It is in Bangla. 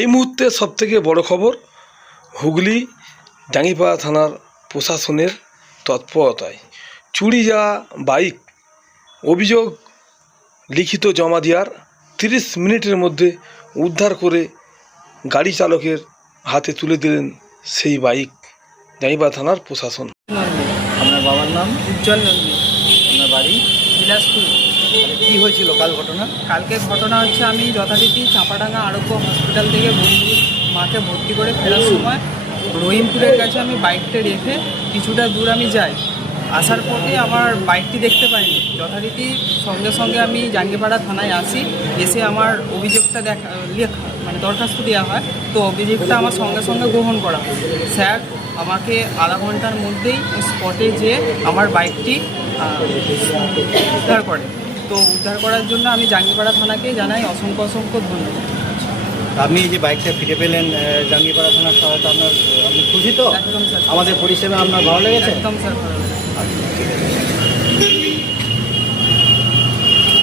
এই মুহূর্তে সবথেকে বড় খবর, হুগলি জাঙ্গিপাড়া থানার প্রশাসনের তৎপরতায় চুরি যাওয়া বাইক অভিযোগ লিখিত জমা দেওয়ার 30 মিনিটের মধ্যে উদ্ধার করে গাড়ি চালকের হাতে তুলে দিলেন সেই বাইক জাঙ্গিপাড়া থানার প্রশাসন। আপনার বাবার নাম? উজ্জ্বল নন্দী, আপনার বাড়ি? বিলাসপুর। কী হয়েছিল কাল ঘটনা? কালকে ঘটনা হচ্ছে, আমি যথারীতি চাঁপাডাঙ্গা আরোগ্য হসপিটাল থেকে বন্ধুর মাকে ভর্তি করে ফেরার সময় রহিমপুরের কাছে আমি বাইকটা রেখে কিছুটা দূর আমি যাই। আসার পথে আমার বাইকটি দেখতে পাইনি। যথারীতি সঙ্গে সঙ্গে আমি জাঙ্গিপাড়া থানায় আসি। এসে আমার অভিযোগটা মানে দরখাস্ত দেওয়া হয়। তো অভিযোগটা আমার সঙ্গে সঙ্গে গ্রহণ করা হয়। স্যার আমাকে আধা ঘন্টার মধ্যেই স্পটে যেয়ে আমার বাইকটি উদ্ধার করে। তো উদ্ধার করার জন্য আমি জাঙ্গিপাড়া থানাকে জানাই অসংখ্য ধন্যবাদ। আপনি যে বাইকটা ফিরে পেলেন জাঙ্গিপাড়া থানার সহায়তা, আপনি খুশি তো? একদম স্যার, আমাদের পরিষেবা আপনার ভালো লেগেছে? একদম স্যার, ভালো লাগে। আচ্ছা, ঠিক আছে।